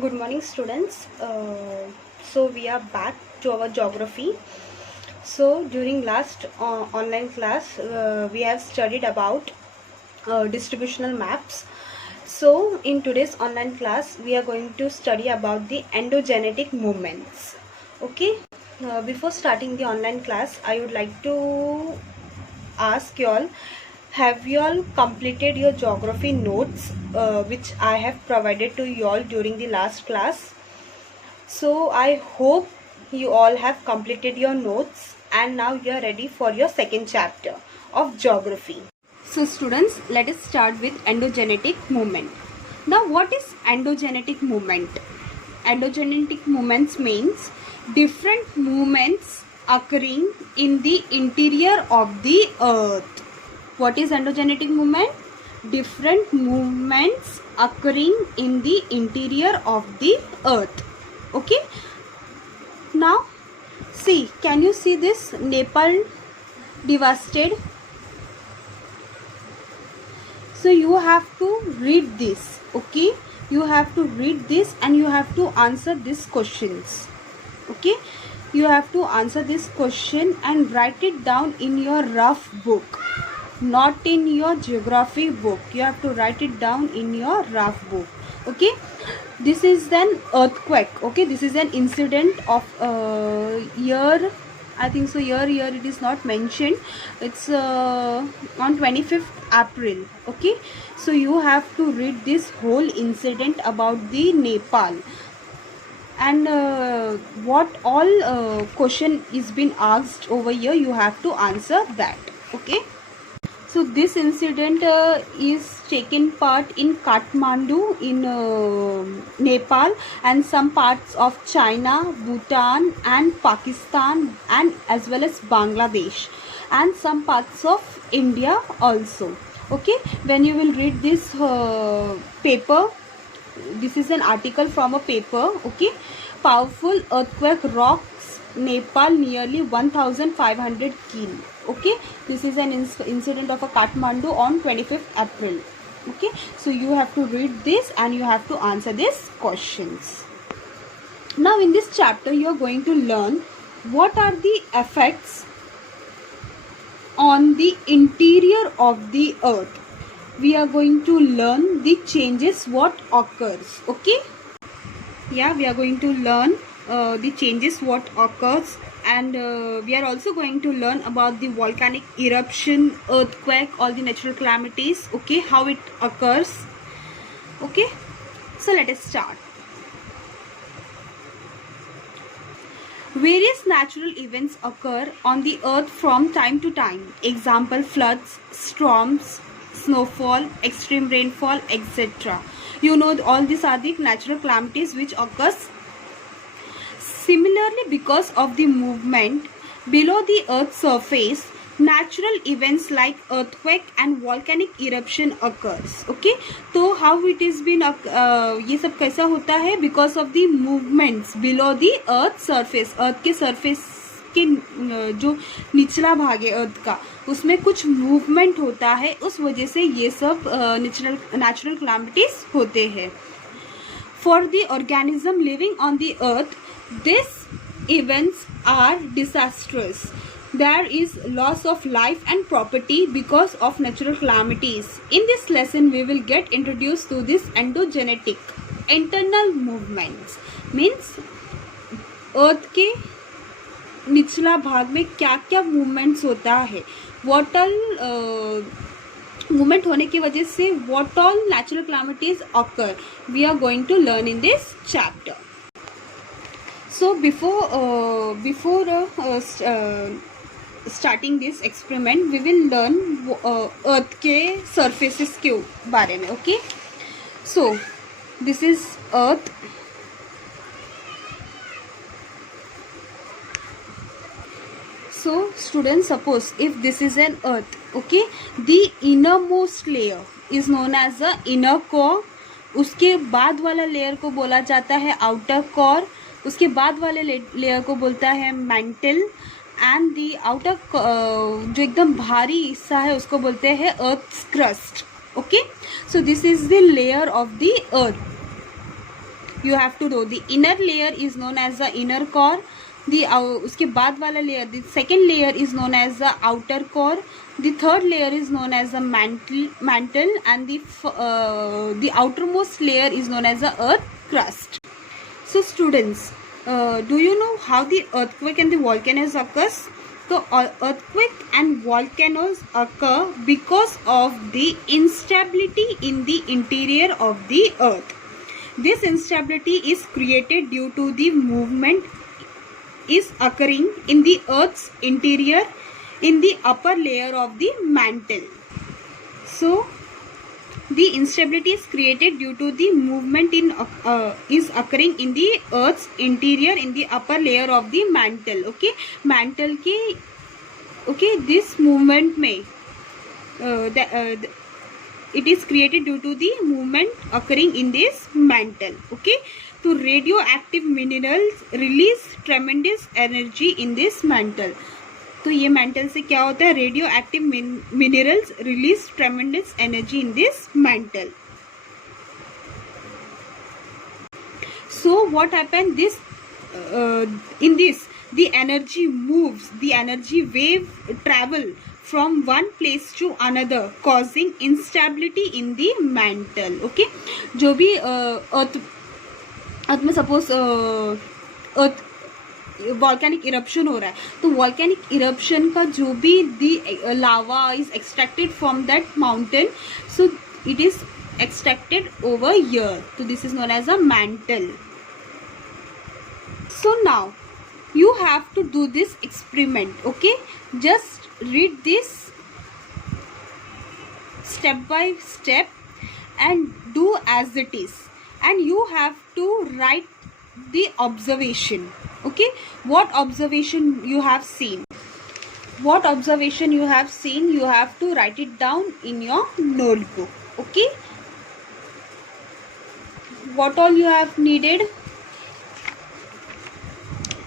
Good morning, students. So we are back to our geography. So during last online class, we have studied about distributional maps. So in today's online class, we are going to study about the endogenetic movements. Okay. Before starting the online class, I would like to ask you all, have you all completed your geography notes which I have provided to you all during the last class? So I hope you all have completed your notes and now you are ready for your second chapter of geography. So students, let us start with endogenetic movement. Now what is endogenetic movement? Endogenetic movements means different movements occurring in the interior of the earth. What is endogenetic movement? Different movements occurring in the interior of the earth. Okay. Now see, can you see this? Nepal devastated. So you have to read this. Okay, you have to read this and you have to answer these questions. Okay, you have to answer this question and write it down in your rough book, not in your geography book. You have to write it down in your rough book. Okay, this is an earthquake. Okay, this is an incident of year, I think so, year it is not mentioned. It's on 25th April. Okay, so you have to read this whole incident about the Nepal and what all question is been asked over here. You have to answer that. Okay. So this incident is taken part in Kathmandu in Nepal and some parts of China, Bhutan and Pakistan and as well as Bangladesh and some parts of India also. Okay, when you will read this paper, this is an article from a paper. Okay, powerful earthquake rocks Nepal nearly 1500 kil. Okay, this is an incident of a Kathmandu on 25th April. Okay, so you have to read this and you have to answer these questions. Now in this chapter you are going to learn what are the effects on the interior of the earth. We are going to learn the changes what occurs. Okay, yeah, we are going to learn the changes what occurs, and we are also going to learn about the volcanic eruption, earthquake, all the natural calamities. Okay, how it occurs. Okay, so let us start. Various natural events occur on the earth from time to time. Example, floods, storms, snowfall, extreme rainfall, etc. You know, all these are the natural calamities which occurs. Similarly, because of the movement below the earth's surface, natural events like earthquake and volcanic eruption occurs. Okay, तो how it is been ये सब कैसा होता है? Because of the movements below the earth surface. earth के surface के जो निचला भाग है अर्थ का, उसमें कुछ मूवमेंट होता है, उस वजह से ये सब नेचुरल कैलामिटीज होते हैं. For the organism living on the earth, these events are disastrous. There is loss of life and property because of natural calamities. In this lesson, we will get introduced to this endogenetic internal movements. Means earth के निचला भाग में क्या क्या movements होता है, what all movement होने की वजह से what all natural calamities occur, we are going to learn in this chapter. So before starting this experiment, we will learn earth के surfaces के बारे में. Okay, so this is earth. So students, suppose if this is an earth, okay, the innermost layer is known as the inner core. उसके बाद वाला layer को बोला जाता है outer core. उसके बाद वाले लेयर को बोलता है mantle. एंड दी आउटर जो एकदम भारी हिस्सा है उसको बोलते हैं earth's crust. Okay, so this is the layer of the earth. You have to know the inner layer is known as the inner core. The उसके बाद वाला layer, the second layer is known as the outer core. The third layer is known as the mantle, and the outermost layer is known as the earth crust. So students, do you know how the earthquake and the volcanoes occurs? So earthquake and volcanoes occur because of the instability in the interior of the earth. This instability is created due to the movement is occurring in the earth's interior in the upper layer of the mantle. So the instability is created due to the movement is occurring in the earth's interior in the upper layer of the mantle. Okay, mantle के okay, this movement में it is created due to the movement occurring in this mantle. Okay, तो radioactive minerals release tremendous energy in this mantle. तो ये mantle से क्या होता है? radioactive minerals release tremendous energy in this mantle. So what happened? This in this the energy moves, the energy wave travel from one place to another, causing instability in the mantle. Okay, जो भी अर्थ में suppose अर्थ volcanic eruption हो रहा है, तो volcanic eruption का जो भी the lava is extracted from that mountain, so it is extracted over here. So this is known as a mantle. So now you have to do this experiment. Okay, just read this step by step and do as it is, and you have to write the observation. Okay, what observation you have seen, what observation you have seen, you have to write it down in your notebook. Okay, what all you have needed,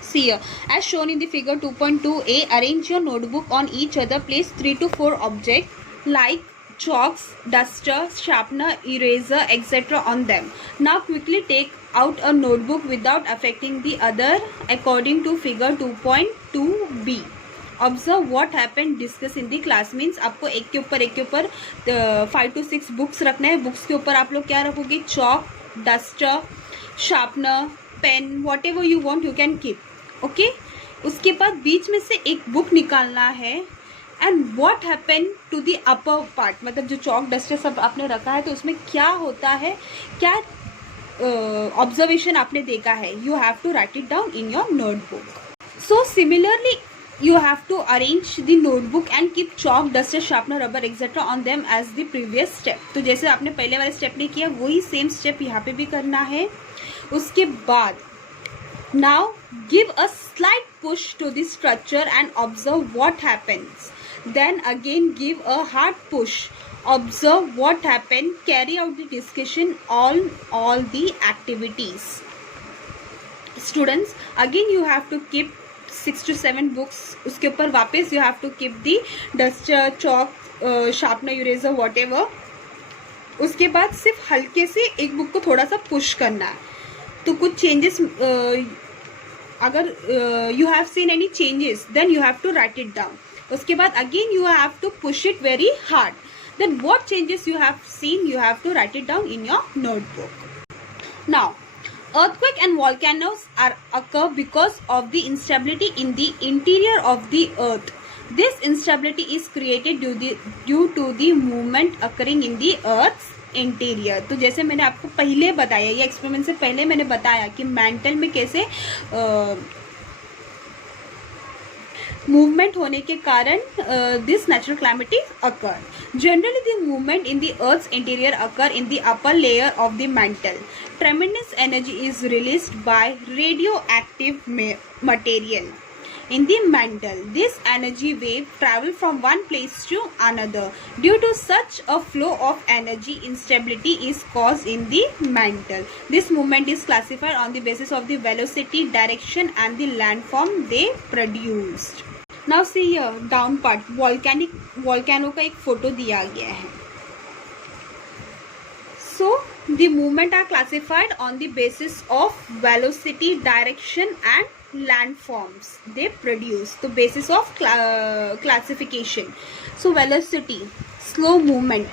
see here as shown in the figure 2.2a. arrange your notebook on each other, place 3 to 4 objects like chalks, duster, sharpener, eraser, etc. on them. Now quickly take out a notebook without affecting the other according to figure 2.2b. Observe what happened, discuss in the class. means आपको एक के ऊपर 5 to 6 books रखना है. Books के ऊपर आप लोग क्या रखोगे? Chalk, duster, sharpener, pen, whatever you want you can keep. Okay, उसके बाद बीच में से एक बुक निकालना है. And what happen to the upper part, मतलब जो चॉक डस्टर सब आपने रखा है तो उसमें क्या होता है, क्या ऑब्जर्वेशन आपने देखा है. You have to write it down in your notebook. So similarly you have to arrange the notebook and keep chalk, duster, sharpener, rubber etc. on them as the previous step. तो जैसे आपने पहले वाले step ने किया वही same step यहाँ पे भी करना है. उसके बाद now give a slight push to the structure and observe what happens. Then again give a hard push, observe what happened, carry out the discussion on all the activities. Students, again you have to keep 6 to 7 books. उसके ऊपर वापस you have to keep the duster, chalk, sharpener, eraser, whatever. उसके बाद सिर्फ हल्के से एक book को थोड़ा सा पुश करना है. तो कुछ चेंजेस अगर you have seen any changes then you have to write it down. उसके बाद again you have to push it very hard. Then what changes you have seen you have to write it down in your notebook. Now earthquake and volcanoes occur because of the instability in the interior of the earth. This instability is created due to the movement occurring in the earth's interior. तो जैसे मैंने आपको पहले बताया, ये experiment से पहले मैंने बताया कि मैंटल में कैसे मूवमेंट होने के कारण this natural calamities occur. Generally the movement in the earth's interior occur in the upper layer of the mantle. Tremendous energy is released by radioactive material in the mantle. This energy wave travel from one place to another. Due to such a flow of energy, instability is caused in the mantle. This movement is classified on the basis of the velocity, direction and the landform they produced. Now see here down part, volcano का एक photo दिया गया है. So The movement are classified on the basis of velocity, direction and landforms they produce. The basis of classification. So velocity, slow movement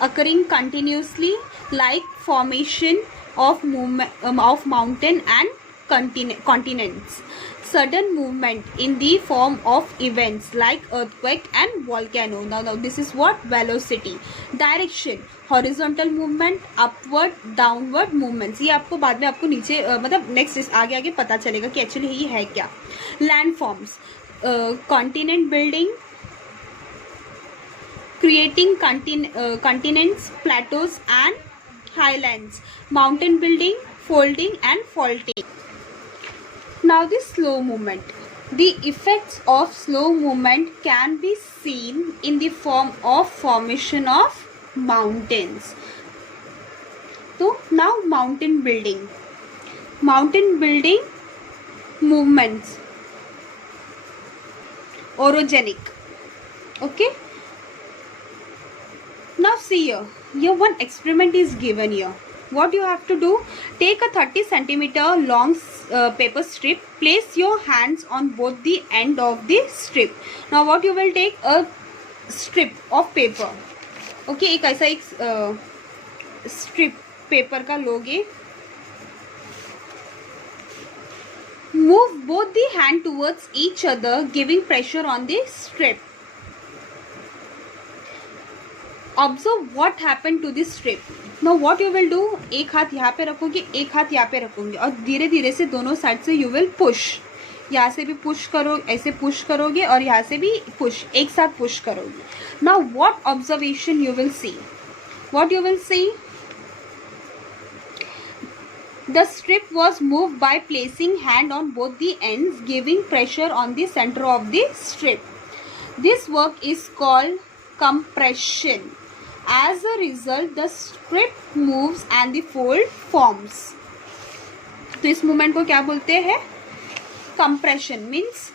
occurring continuously, like formation of movement of mountain and continents. Sudden movement in the form of events like earthquake and volcano. Now this is what velocity. Direction, horizontal movement, upward downward movements. ये आपको बाद में आपको नीचे मतलब next आगे आगे पता चलेगा कि एक्चुअली ये है क्या. Land forms, continent building, creating continents, plateaus and highlands, mountain building, folding and faulting. Now the slow movement. The effects of slow movement can be seen in the form of formation of mountains. So now mountain building movements, orogenic. Okay, now see here one experiment is given here. What you have to do, take a 30 centimeter long paper strip, place your hands on both the end of the strip. Now what you will take, a strip of paper. Okay, एक ऐसा एक strip paper का लोगे. Move both the hand towards each other, giving pressure on the strip. Observe what happened to the strip. Now what you will do, एक हाथ यहाँ पे रखोगे, एक हाथ यहाँ पे रखोगे और धीरे धीरे से दोनों साइड से you will push. यहाँ से भी पुश करो, ऐसे पुश करोगे और यहाँ से भी पुश, एक साथ पुश करोगे. Now what observation you will see? What you will see? The strip was moved by placing hand on both the ends, giving pressure on the center of the strip. This work is called compression. As a result, the strip moves and the fold forms. तो इस movement को क्या बोलते हैं? Compression means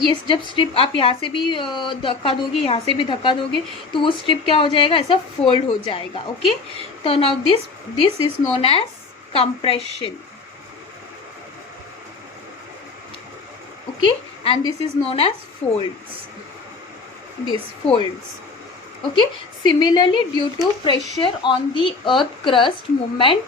ये जब strip आप यहाँ से भी धक्का दोगे, यहाँ से भी धक्का दोगे, तो वो स्ट्रिप क्या हो जाएगा, ऐसा फोल्ड हो जाएगा. ओके, तो now this is known as compression. Okay, and this is known as folds. This folds. Okay, similarly, due to pressure on the earth crust, movement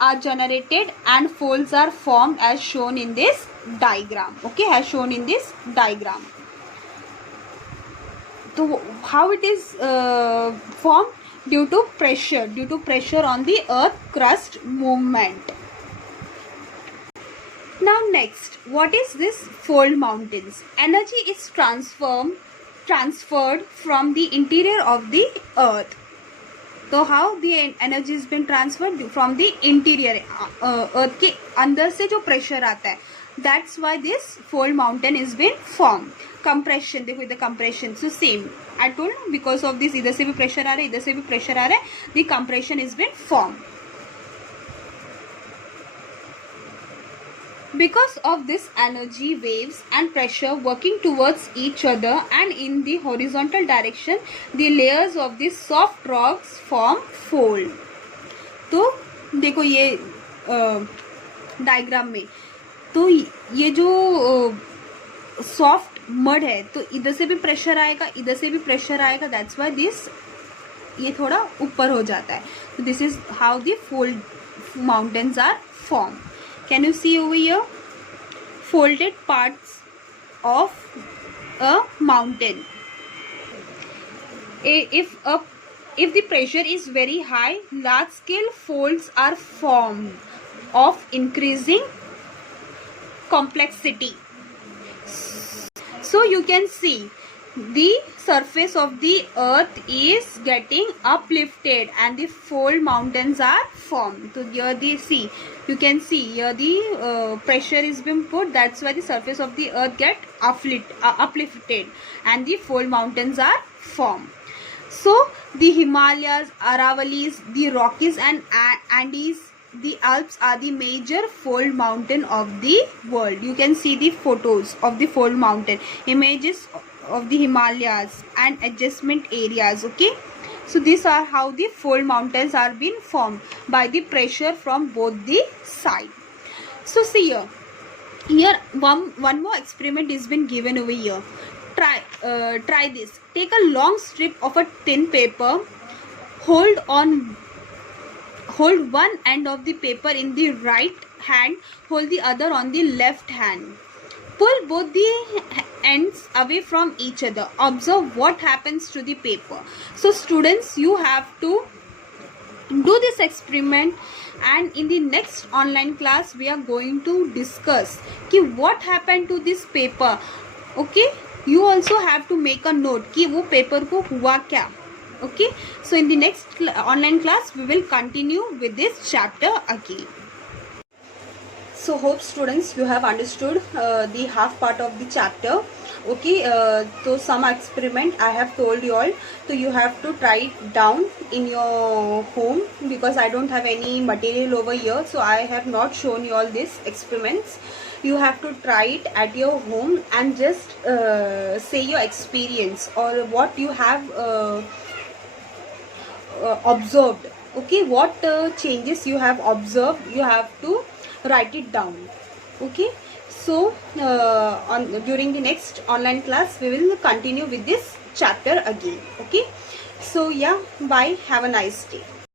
are generated and folds are formed as shown in this diagram. Okay, as shown in this diagram. So how it is formed? Due to pressure on the earth crust movement. Now next, what is this fold mountains? Energy is transferred from the interior of the earth. So how the energy has been transferred from the interior, earth के अंदर से जो pressure आता है, that's why this fold mountain is been formed. Compression, देखो इधर compression, so same. I told because of this इधर से भी pressure आ रहा है, इधर से भी pressure आ रहा है, the compression is been formed. Because of this energy, waves and pressure working towards each other and in the horizontal direction, the layers of the soft rocks form fold. तो देखो ये डायग्राम में, तो ये जो soft mud है, तो इधर से भी प्रेशर आएगा, इधर से भी प्रेशर आएगा, दैट्स वाई दिस ये थोड़ा ऊपर हो जाता है. तो this is how the fold mountains are form. Can you see over here? Folded parts of a mountain. If the pressure is very high, large scale folds are formed of increasing complexity. So you can see the surface of the earth is getting uplifted and the fold mountains are formed. So here the see, you can see here the pressure is being put, that's why the surface of the earth get uplifted and the fold mountains are formed. So the Himalayas, Aravalis, the Rockies and Andes, the Alps are the major fold mountain of the world. You can see the photos of the fold mountain, images of the Himalayas and adjustment areas. Okay, so these are how the fold mountains are being formed by the pressure from both the side. So see here one more experiment is been given over here. Try this. Take a long strip of a thin paper, hold one end of the paper in the right hand, hold the other on the left hand. Pull both the ends away from each other. Observe what happens to the paper. So students, you have to do this experiment, and in the next online class we are going to discuss कि what happened to this paper. Okay, you also have to make a note कि वो paper को हुआ क्या. Okay, so in the next online class we will continue with this chapter again. So hope students you have understood the half part of the chapter. Okay, so some experiment I have told you all, so you have to try it down in your home, because I don't have any material over here, so I have not shown you all these experiments. You have to try it at your home and just say your experience or what you have observed. Okay, what changes you have observed, you have to write it down. Okay, so during the next online class we will continue with this chapter again. Okay, so yeah, bye, have a nice day.